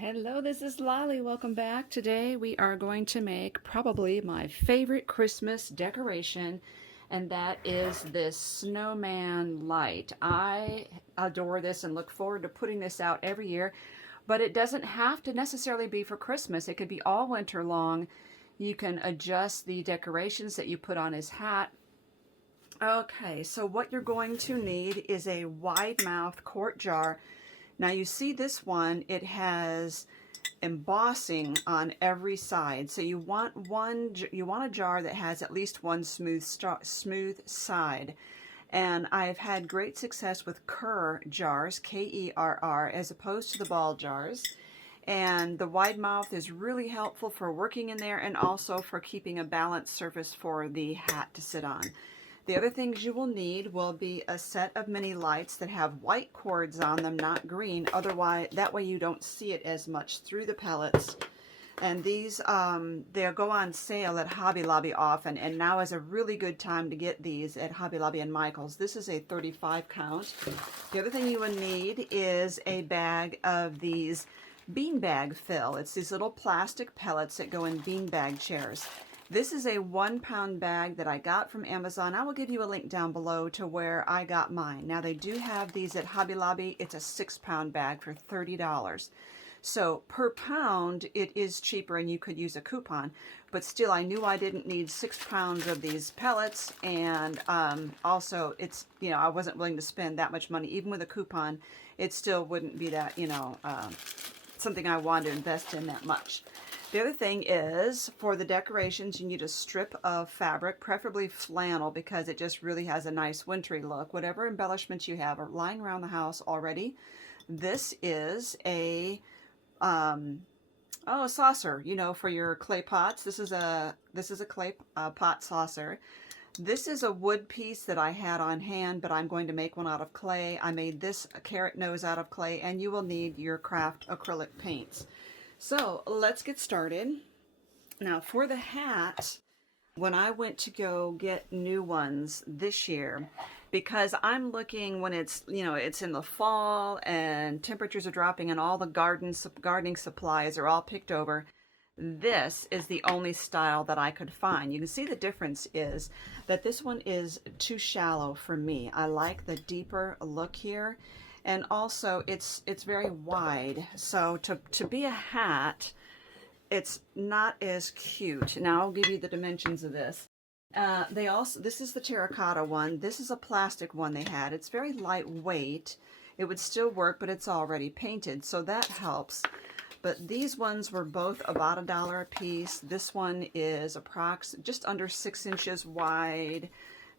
Hello, this is Lolly. Welcome back. Today we are going to make probably my favorite Christmas decoration, and that is this snowman light. I adore this and look forward to putting this out every year, but it doesn't have to necessarily be for Christmas. It could be all winter long. You can adjust the decorations that you put on his hat. Okay, so what you're going to need is a wide mouth quart jar. Now you see this one, it has embossing on every side. So you want a jar that has at least one smooth side. And I've had great success with Kerr jars, Kerr, as opposed to the ball jars. And the wide mouth is really helpful for working in there and also for keeping a balanced surface for the hat to sit on. The other things you will need will be a set of mini lights that have white cords on them, not green. Otherwise, that way you don't see it as much through the pellets. And these, they'll go on sale at Hobby Lobby often, and now is a really good time to get these at Hobby Lobby and Michael's. This is a 35 count. The other thing you will need is a bag of these beanbag fill. It's these little plastic pellets that go in beanbag chairs. This is a 1 pound bag that I got from Amazon. I will give you a link down below to where I got mine. Now they do have these at Hobby Lobby. It's a 6 pound bag for $30. So per pound it is cheaper and you could use a coupon, but still I knew I didn't need 6 pounds of these pellets, and also it's, you know, I wasn't willing to spend that much money. Even with a coupon, it still wouldn't be that, something I wanted to invest in that much. The other thing is, for the decorations, you need a strip of fabric, preferably flannel, because it just really has a nice wintry look. Whatever embellishments you have are lying around the house already. This is a saucer, for your clay pots. This is a clay pot saucer. This is a wood piece that I had on hand, but I'm going to make one out of clay. I made this carrot nose out of clay, and you will need your craft acrylic paints. So let's get started. Now for the hat, when I went to go get new ones this year, because I'm looking when it's, it's in the fall and temperatures are dropping and all the gardening supplies are all picked over, this is the only style that I could find. You can see the difference is that this one is too shallow for me. I like the deeper look here. And also it's very wide, so to be a hat, it's not as cute. Now I'll give you the dimensions of this. This is the terracotta one. This is a plastic one they had. It's very lightweight. It would still work, but it's already painted, so that helps. But these ones were both about $1 a piece. This one is just under 6 inches wide.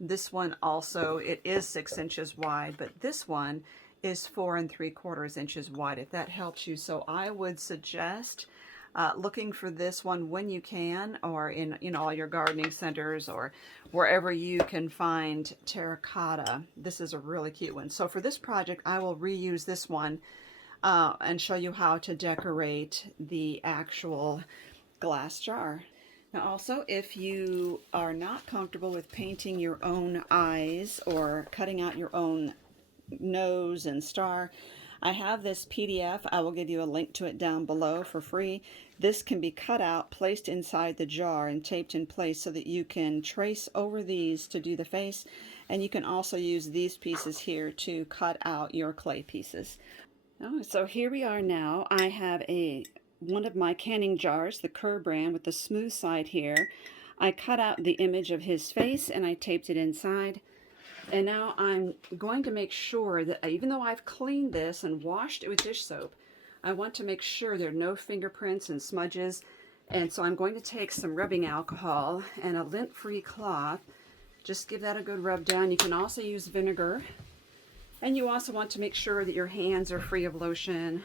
This one also, it is 6 inches wide, but this one is 4 3/4 inches wide, if that helps you. So I would suggest looking for this one when you can, or in all your gardening centers or wherever you can find terracotta. This is a really cute one. So for this project, I will reuse this one and show you how to decorate the actual glass jar. Now also, if you are not comfortable with painting your own eyes or cutting out your own nose and star, I have this PDF. I will give you a link to it down below for free. This can be cut out, placed inside the jar and taped in place so that you can trace over these to do the face, and you can also use these pieces here to cut out your clay pieces. So here we are now. I have one of my canning jars, the Kerr brand, with the smooth side here. I cut out the image of his face and I taped it inside. And now I'm going to make sure that even though I've cleaned this and washed it with dish soap, I want to make sure there are no fingerprints and smudges. And so I'm going to take some rubbing alcohol and a lint-free cloth. Just give that a good rub down. You can also use vinegar. And you also want to make sure that your hands are free of lotion.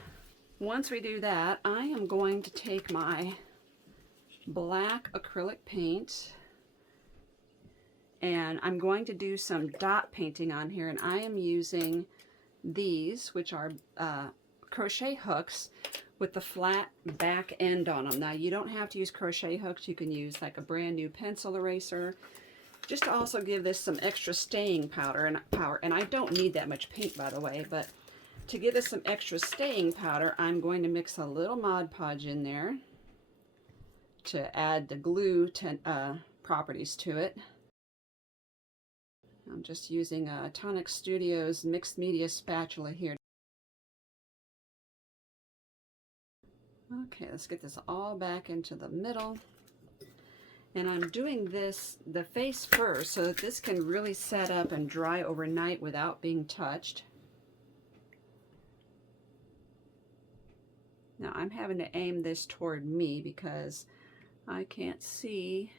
Once we do that, I am going to take my black acrylic paint, and I'm going to do some dot painting on here, and I am using these, which are crochet hooks with the flat back end on them. Now you don't have to use crochet hooks. You can use like a brand new pencil eraser, just to also give this some extra staying power. And I don't need that much paint, by the way, but To give us some extra staying powder, I'm going to mix a little Mod Podge in there to add the glue properties to it. I'm just using a Tonic Studios mixed media spatula here. Okay, let's get this all back into the middle. And I'm doing this, the face first, so that this can really set up and dry overnight without being touched. Now I'm having to aim this toward me because I can't see.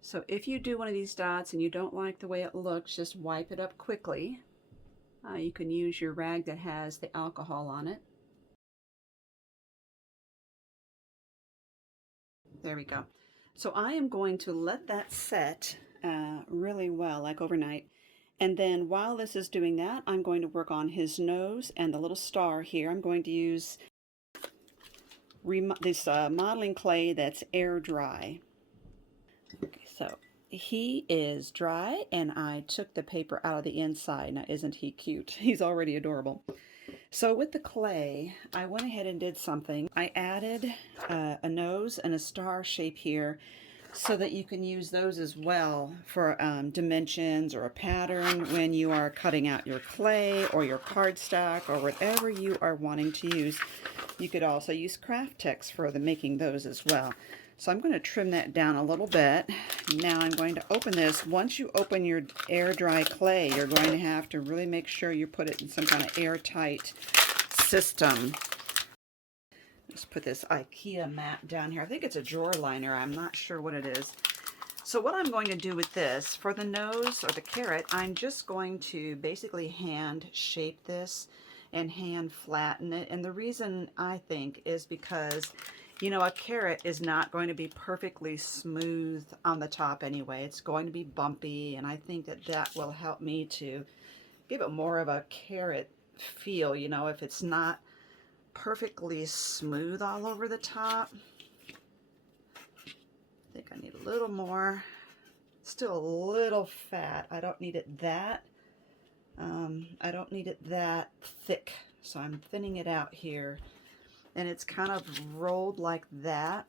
So if you do one of these dots and you don't like the way it looks, just wipe it up quickly. You can use your rag that has the alcohol on it. There we go. So I am going to let that set really well, like overnight. And then while this is doing that, I'm going to work on his nose and the little star here. I'm going to use this modeling clay that's air dry. Okay, so he is dry, and I took the paper out of the inside. Now, isn't he cute? He's already adorable. So with the clay, I went ahead and did something. I added a nose and a star shape here so that you can use those as well for dimensions or a pattern when you are cutting out your clay or your cardstock or whatever you are wanting to use. You could also use craft text for making those as well. So I'm going to trim that down a little bit. Now I'm going to open this. Once you open your air dry clay, you're going to have to really make sure you put it in some kind of airtight system. Let's put this IKEA mat down here. I think it's a drawer liner. I'm not sure what it is. So what I'm going to do with this, for the nose or the carrot, I'm just going to basically hand shape this and hand flatten it. And the reason I think is because, you know, a carrot is not going to be perfectly smooth on the top anyway. It's going to be bumpy, and I think that that will help me to give it more of a carrot feel, you know, if it's not perfectly smooth all over the top. I think I need a little more. Still a little fat. I don't need it that. I don't need it that thick, so I'm thinning it out here. And it's kind of rolled like that.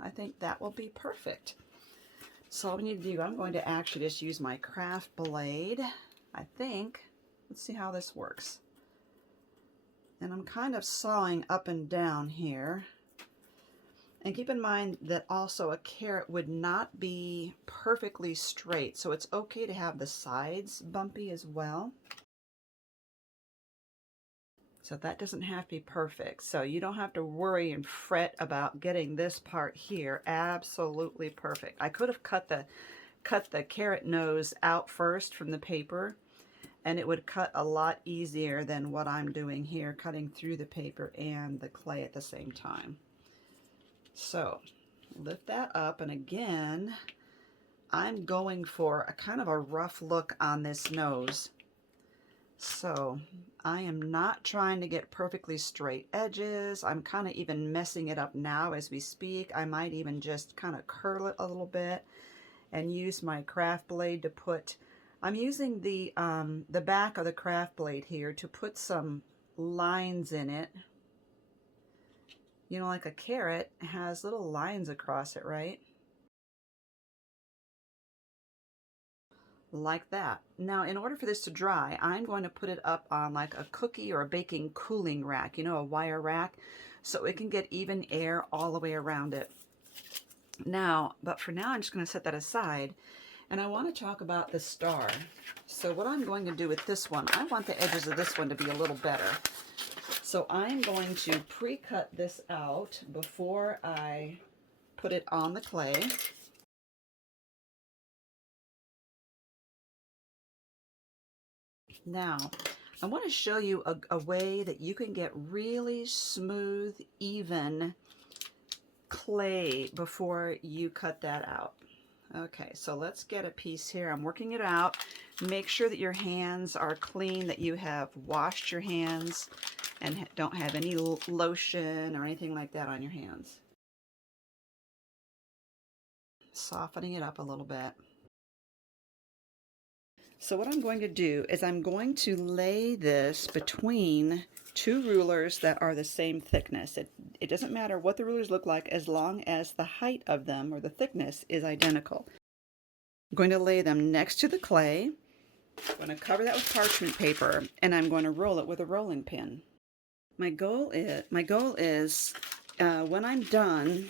I think that will be perfect. So all we need to do, I'm going to actually just use my craft blade, I think. Let's see how this works. And I'm kind of sawing up and down here. And keep in mind that also a carrot would not be perfectly straight, so it's okay to have the sides bumpy as well. So that doesn't have to be perfect. So you don't have to worry and fret about getting this part here absolutely perfect. I could have cut the carrot nose out first from the paper, and it would cut a lot easier than what I'm doing here, cutting through the paper and the clay at the same time. So lift that up, and again, I'm going for a kind of a rough look on this nose. So I am not trying to get perfectly straight edges. I'm kind of even messing it up now as we speak. I might even just kind of curl it a little bit and use my craft blade to put, I'm using the back of the craft blade here to put some lines in it. You know, like a carrot has little lines across it, right? Like that. Now, in order for this to dry, I'm going to put it up on like a cookie or a baking cooling rack, you know, a wire rack, so it can get even air all the way around it. Now, but for now, I'm just going to set that aside, and I want to talk about the star. So what I'm going to do with this one, I want the edges of this one to be a little better. So I'm going to pre-cut this out before I put it on the clay. Now, I want to show you a way that you can get really smooth, even clay before you cut that out. Okay, so let's get a piece here. I'm working it out. Make sure that your hands are clean, that you have washed your hands and don't have any lotion or anything like that on your hands. Softening it up a little bit. So what I'm going to do is I'm going to lay this between two rulers that are the same thickness. It doesn't matter what the rulers look like as long as the height of them or the thickness is identical. I'm going to lay them next to the clay. I'm going to cover that with parchment paper, and I'm going to roll it with a rolling pin. My goal is when I'm done,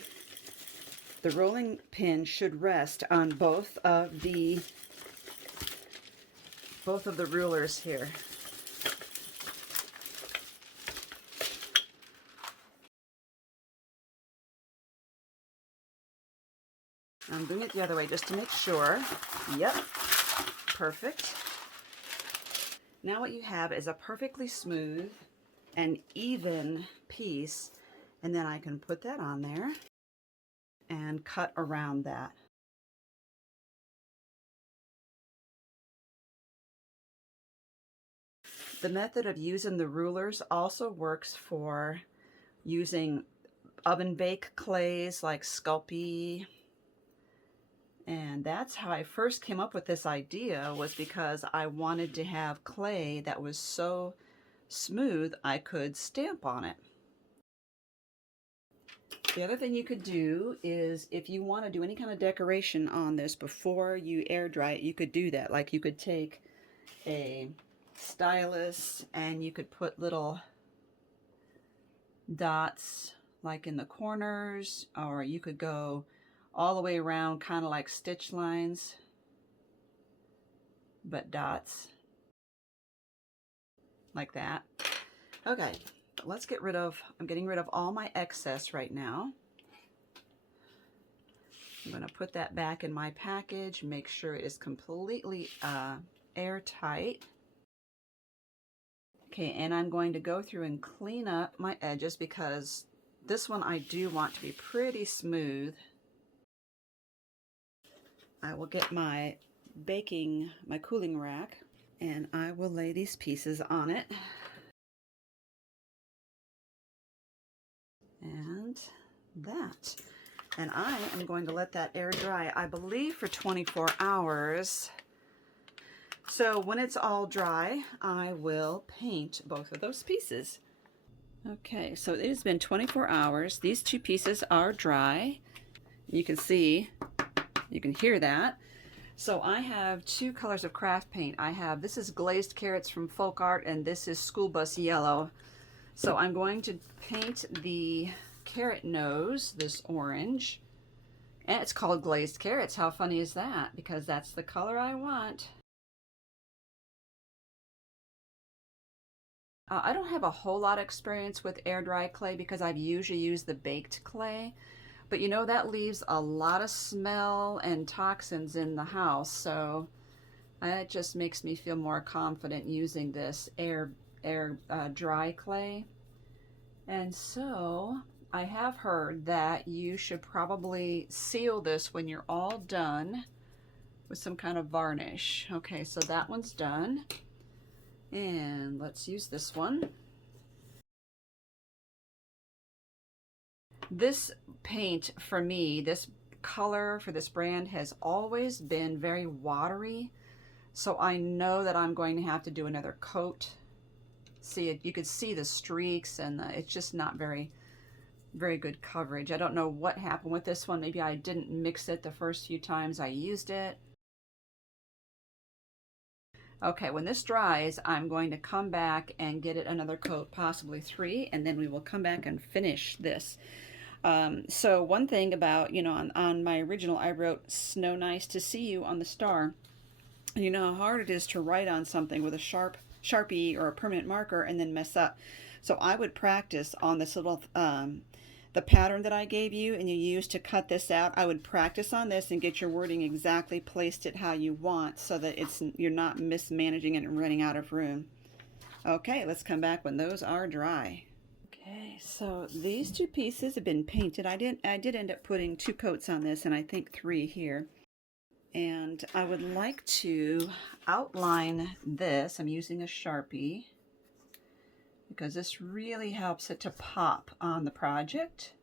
the rolling pin should rest on both of the rulers here. I'm doing it the other way just to make sure. Yep, perfect. Now what you have is a perfectly smooth and even piece, and then I can put that on there and cut around that. The method of using the rulers also works for using oven bake clays like Sculpey. And that's how I first came up with this idea, was because I wanted to have clay that was so smooth I could stamp on it. The other thing you could do is, if you want to do any kind of decoration on this before you air dry it, you could do that. Like you could take a stylus and you could put little dots like in the corners, or you could go all the way around, kind of like stitch lines, but dots like that. Okay, let's get rid of, I'm getting rid of all my excess right now. I'm going to put that back in my package, make sure it is completely airtight. Okay, and I'm going to go through and clean up my edges because this one I do want to be pretty smooth. I will get my cooling rack, and I will lay these pieces on it. And that. And I am going to let that air dry, I believe, for 24 hours. So when it's all dry, I will paint both of those pieces. Okay, so it has been 24 hours. These two pieces are dry. You can see, you can hear that. So I have two colors of craft paint. This is Glazed Carrots from Folk Art, and this is School Bus Yellow. So I'm going to paint the carrot nose, this orange. And it's called Glazed Carrots. How funny is that? Because that's the color I want. I don't have a whole lot of experience with air dry clay because I've usually used the baked clay. But you know, that leaves a lot of smell and toxins in the house. So that just makes me feel more confident using this air dry clay. And so I have heard that you should probably seal this when you're all done with some kind of varnish. Okay, so that one's done. And let's use this one. This paint for me, this color for this brand has always been very watery. So I know that I'm going to have to do another coat. See it, you could see the streaks, and it's just not very good coverage. I don't know what happened with this one. Maybe I didn't mix it the first few times I used it. Okay, when this dries, I'm going to come back and get it another coat, possibly 3, and then we will come back and finish this. So one thing about, you know, on my original I wrote "Snow Nice to see you" on the star. You know how hard it is to write on something with a Sharpie or a permanent marker and then mess up. So I would practice on this little the pattern that I gave you and you used to cut this out. I would practice on this and get your wording exactly placed it how you want, so that you're not mismanaging it and running out of room. Okay, let's come back when those are dry. Okay, so these two pieces have been painted. I did end up putting 2 coats on this, and I think 3 here. And I would like to outline this. I'm using a Sharpie because this really helps it to pop on the project.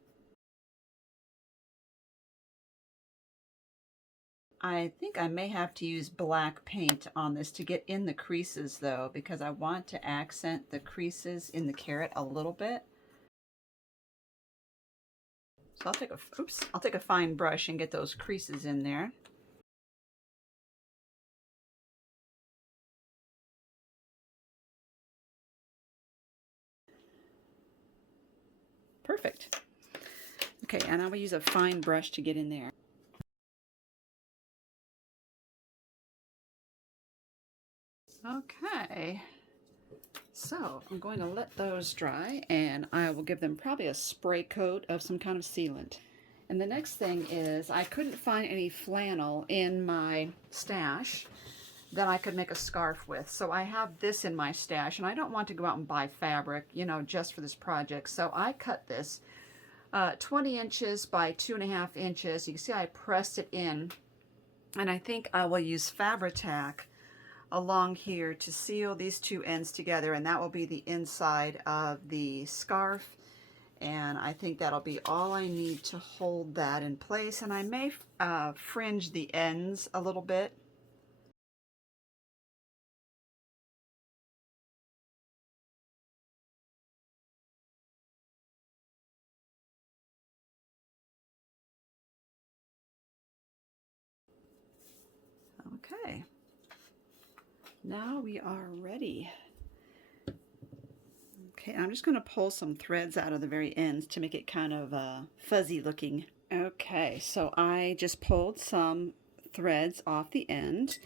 I think I may have to use black paint on this to get in the creases though, because I want to accent the creases in the carrot a little bit. So I'll take a fine brush and get those creases in there. Perfect. Okay, and I will use a fine brush to get in there. Okay, so I'm going to let those dry and I will give them probably a spray coat of some kind of sealant. And the next thing is I couldn't find any flannel in my stash that I could make a scarf with. So I have this in my stash and I don't want to go out and buy fabric, you know, just for this project. So I cut this 20 inches by 2.5 inches. You can see I pressed it in, and I think I will use Fabri-Tac along here to seal these two ends together, and that will be the inside of the scarf. And I think that'll be all I need to hold that in place. And I may fringe the ends a little bit. Okay, now we are ready. Okay, I'm just going to pull some threads out of the very ends to make it kind of fuzzy looking. Okay, so I just pulled some threads off the end,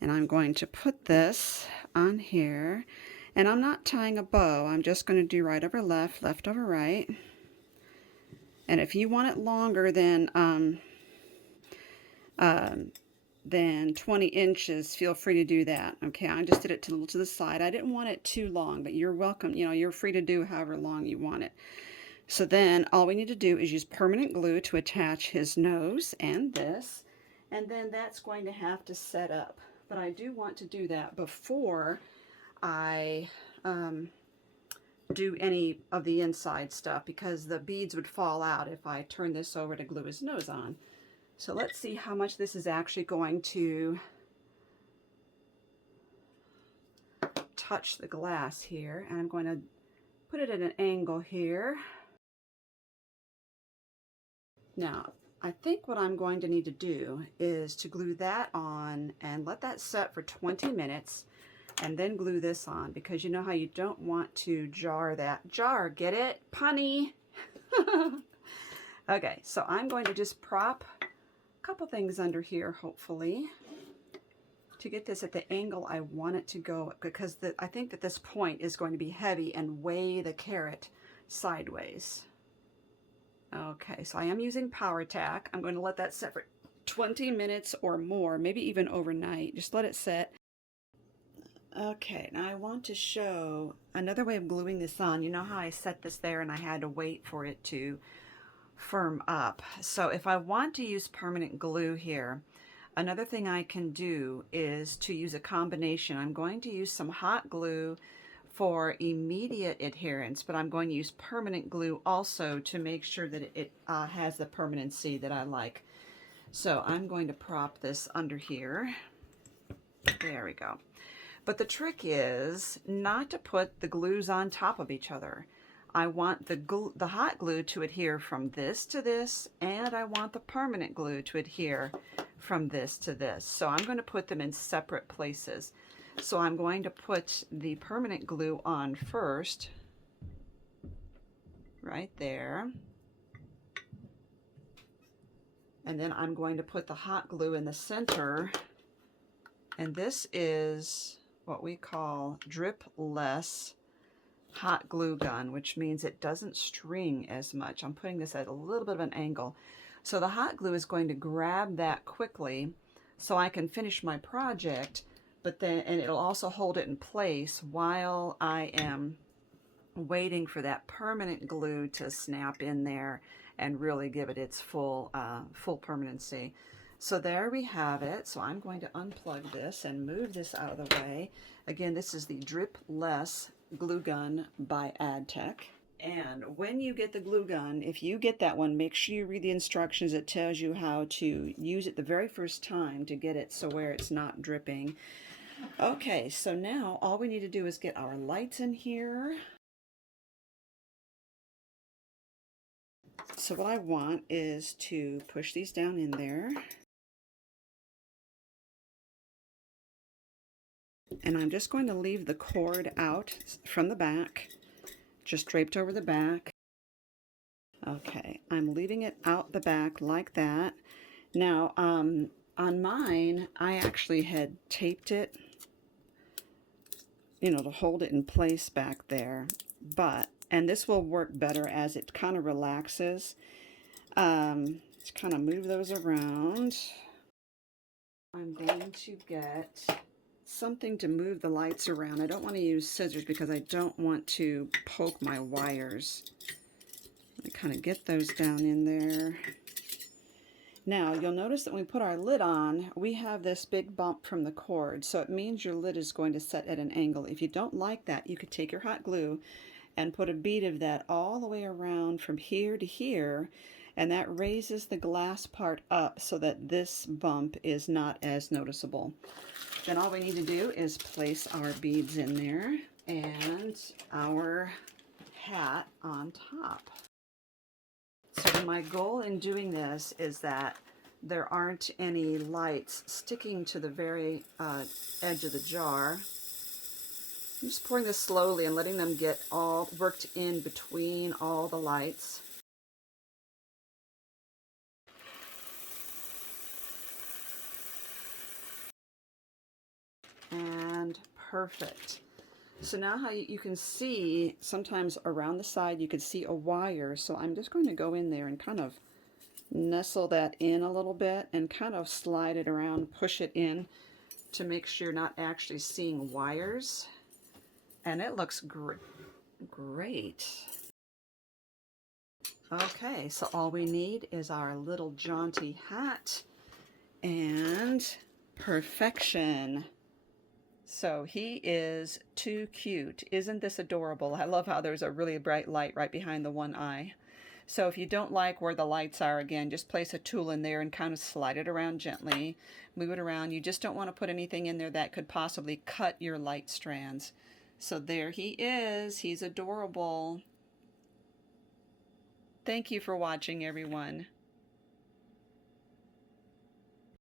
and I'm going to put this on here. And I'm not tying a bow, I'm just going to do right over left, left over right. And if you want it longer than 20 inches, feel free to do that. Okay, I just did it to the side. I didn't want it too long, but you're welcome. You know, you're free to do however long you want it. So then all we need to do is use permanent glue to attach his nose and this, and then that's going to have to set up. But I do want to do that before I do any of the inside stuff, because the beads would fall out if I turn this over to glue his nose on. So let's see how much this is actually going to touch the glass here. And I'm going to put it at an angle here. Now, I think what I'm going to need to do is to glue that on and let that set for 20 minutes and then glue this on, because you know how you don't want to jar that. Jar, get it? Punny! Okay, so I'm going to just prop couple things under here, hopefully, to get this at the angle I want it to go, because I think that this point is going to be heavy and weigh the carrot sideways. Okay, so I am using Power-Tac. I'm going to let that set for 20 minutes or more, maybe even overnight. Just let it set. Okay, now I want to show another way of gluing this on. You know how I set this there and I had to wait for it to firm up. So if I want to use permanent glue here, another thing I can do is to use a combination. I'm going to use some hot glue for immediate adherence, but I'm going to use permanent glue also to make sure that it has the permanency that I like. So I'm going to prop this under here. There we go. But the trick is not to put the glues on top of each other. I want the hot glue to adhere from this to this, and I want the permanent glue to adhere from this to this. So I'm going to put them in separate places. So I'm going to put the permanent glue on first, right there. And then I'm going to put the hot glue in the center. And this is what we call dripless hot glue gun, which means it doesn't string as much. I'm putting this at a little bit of an angle. So the hot glue is going to grab that quickly so I can finish my project, but then, and it'll also hold it in place while I am waiting for that permanent glue to snap in there and really give it its full permanency. So there we have it. So I'm going to unplug this and move this out of the way. Again, this is the dripless glue gun by Adtech. And when you get the glue gun, if you get that one, make sure you read the instructions. It tells you how to use it the very first time to get it so where it's not dripping. Okay, so now all we need to do is get our lights in here. So what I want is to push these down in there. And I'm just going to leave the cord out from the back, just draped over the back. Okay, I'm leaving it out the back like that. Now, on mine, I actually had taped it, you know, to hold it in place back there. And this will work better as it kind of relaxes. Let's kind of move those around. I'm going to get something to move the lights around. I don't want to use scissors because I don't want to poke my wires. I kind of get those down in there. Now, you'll notice that when we put our lid on, we have this big bump from the cord, so it means your lid is going to set at an angle. If you don't like that, you could take your hot glue and put a bead of that all the way around from here to here, and that raises the glass part up so that this bump is not as noticeable. Then all we need to do is place our beads in there and our hat on top. So my goal in doing this is that there aren't any lights sticking to the very edge of the jar. I'm just pouring this slowly and letting them get all worked in between all the lights. And perfect. So now how you can see, sometimes around the side you can see a wire, so I'm just going to go in there and kind of nestle that in a little bit and kind of slide it around, push it in to make sure you're not actually seeing wires. And it looks great. Okay, so all we need is our little jaunty hat and perfection. So he is too cute. Isn't this adorable? I love how there's a really bright light right behind the one eye. So if you don't like where the lights are, again, just place a tool in there and kind of slide it around gently. Move it around. You just don't want to put anything in there that could possibly cut your light strands. So there he is. He's adorable. Thank you for watching, everyone.